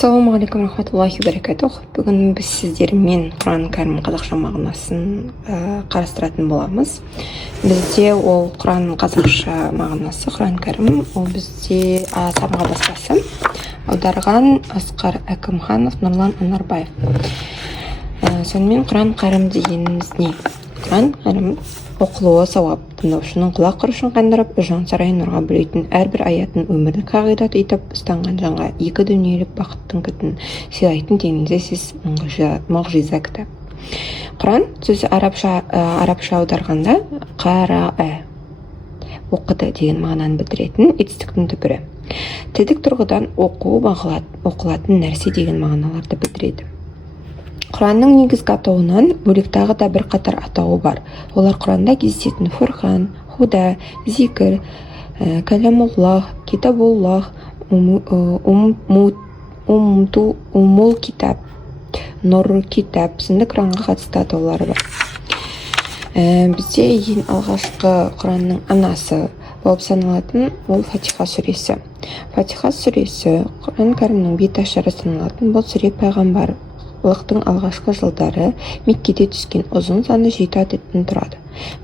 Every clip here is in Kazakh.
Ассалаумағалейкум рахматуллахи баракатух. Бүгін біз сіздермен Құран кәрім қазақша мағынасын қарастыратын боламыз. Бізде ол Құран қазақша мағынасы, Құран кәрім, ол бізде сабағы баспасы аударған Асқар Әкімханов, Нұрлан Анарбаев. Сонымен Құран кәрім дегеніміз не? Құран кәрім оқылуы сауап, тыңдаушының құлақ құрышын қандырып, жан сарайын нұрға бөлейтін, әрбір аятын өмірлік қағидат етіп ұстанған жанға екі дүниелік бақыттың кілтін сыйлайтын теңдессіз мұғжиза кітап. Құран сөзі арабша аударғанда қараа, оқыды деген мағынаны білдіретін етістіктің түбірі. Тілдік тұрғыдан оқылатын нәрсе деген мағыналарды білдіреді. Құранның негізгі атауынан бөлек тағы да бір қатар атауы бар. Олар Құранда кездесетін Фурқан, Худа, Зикр, Кәләмуллах, Китабуллах, Умул китап, Нұр китап сынды Құранға қатысты атаулары бар. Бізде ең алғашқы Құранның анасы болып саналатын ол Фатиха сүресі. Фатиха сүресі Құран кәрімнің беташары саналатын. Бұл сүре пайғамбарлықтың алғашқы жылдары Меккеде түскен, ұзын саны 7 аятттан тұрады.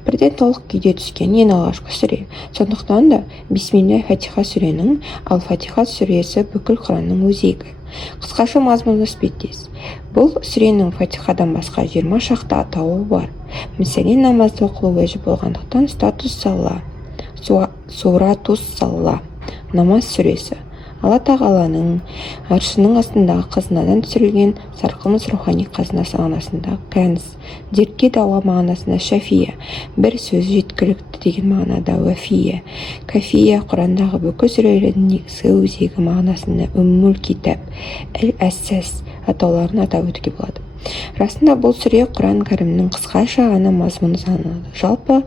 Бірден толық күйде түскен ең алғашқы сүре. Сондықтан да Бисмилля Фатиха сүренің, ал Фатиха сүресі бүкіл Құранның өзегі. Қысқаша мазмұны іспеттес. Бұл сүренің Фатихадан басқа 20 шақты атауы бар. Мәселен, намазды оқылу уәжіп болғандықтан Суратус Салла, намаз сүресі. Алла тағаланың аршының астындағы қазынадан түсірілген сарқымыз рухани қазынасы мағынасында кәнз, дертке дауа мағынасында шафия, бір сөз жеткілікті деген мағынада уәфия, кафия, Құрандағы бүкіл сүрелердің негізгі өзегі мағынасында уммул китап, әл-әссәс атауларын атап өтуге болады. Расында бұл сүре Құран кәрімнің қысқаша ғана мазмұны саналады. Жалпы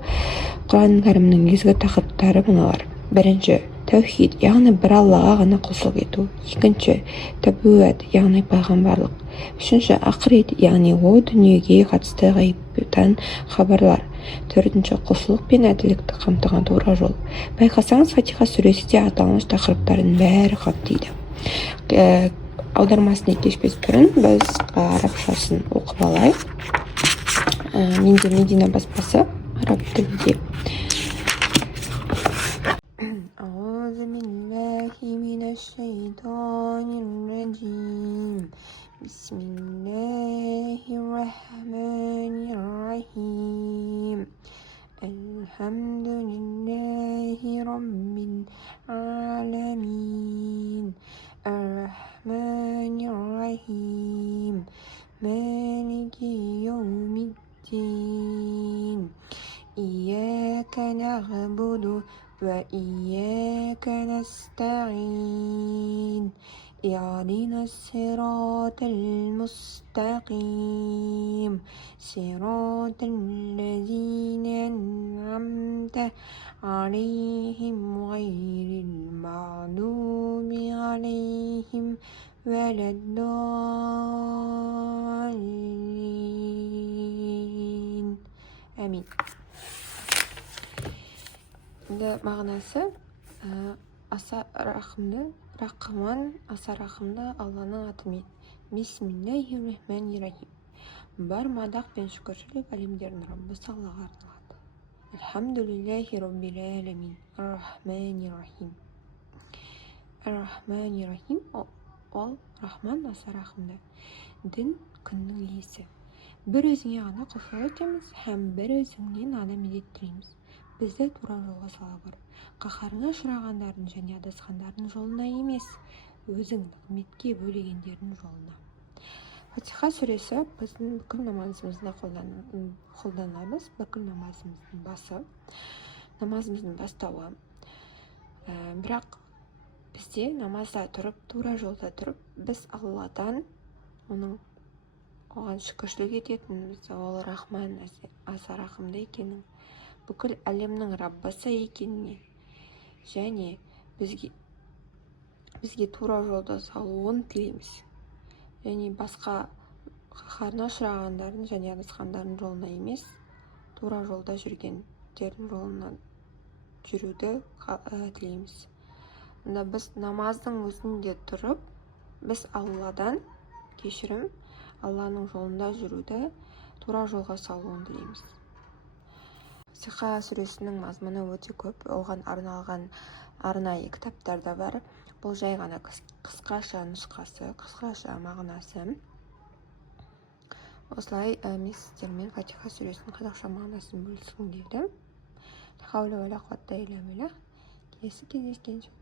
Құран кәрімнің негізгі тақырыптары мыналар. Бірінші, тәухид, яғни бір Аллаға ғана құлшылық ету. Екінші, табуат, яғни пайғамбарлық. Үшінші, ақырет, яғни о дүниеге қатысты ғайыптан хабарлар. Төртінші, құлшылық пен әділдікті қамтыған тура жол. Байқасаңыз, Фатиха сүресі де аталмыш тақырыптардың бәрі қамтиды. Аудармасына кешпес бұрын біз арабшасын оқып алайық. Менде Медина баспасы араб тілінде. أعوذ بالله من الشيطان الرجيم بسم الله الرحمن الرحيم الحمد لله رب العالمين الرحمن الرحيم مالك يوم الدين إياك نعبد وإياك نستعين اهدنا الصراط المستقيم صراط الذين أنعمت عليهم غير المغضوب عليهم ولا الضالين آمين. Мағынасы аса рақымды, аса рақымды Алланың атымен. Бисмиллахир-рахманир-рахим. Бар мадақ пен шүкіршілік әлемдердің Раббысы Аллаға арналады. Алхамдулиллахи роббил алямин. Ар-рахманир-рахим. Ар-рахманир-рахим ол рахман, аса рақымды. Дін күннің иесі. Бір өзіңе ғана құлшылық етеміз һәм бір өзіңнен ғана медет тілейміз. Бізді тура жолға сала көр. Қаһарына ұшырағандардың және адасқандардың жолына емес, өзің нығметке бөлегендердің жолына. Фатиха сүресі біздің бүкіл намазымызда қолданамыз. Бүкіл намазымыздың басы, намазымыздың бастауы. Бірақ бізде намазда тұрып, тура жолда тұрып, біз Алладан оған шүкіршілік ететініміз, ол рахман, аса рақымды екенін, бүкіл әлемнің Раббасы екеніне және бізге тура жолда салуын тілейміз. Және басқа қаһарына ұшырағандардың және адасқандардың жолына емес, тура жолда жүргендердің жолына жүруді тілейміз. Біз намаздың өзінде тұрып, біз Алладан кешірім, Алланың жолында жүруді тура жолға салуын тілейміз. Фатиха сүресінің мазмұны өте көп, оған арналған арнайы кітаптар да бар. Бұл жай ғана қысқаша нұсқасы, қысқаша мағынасы. Осылай мен сіздермен Фатиха сүресінің қазақша мағынасын бөліскім келді. Келесі кездескенше.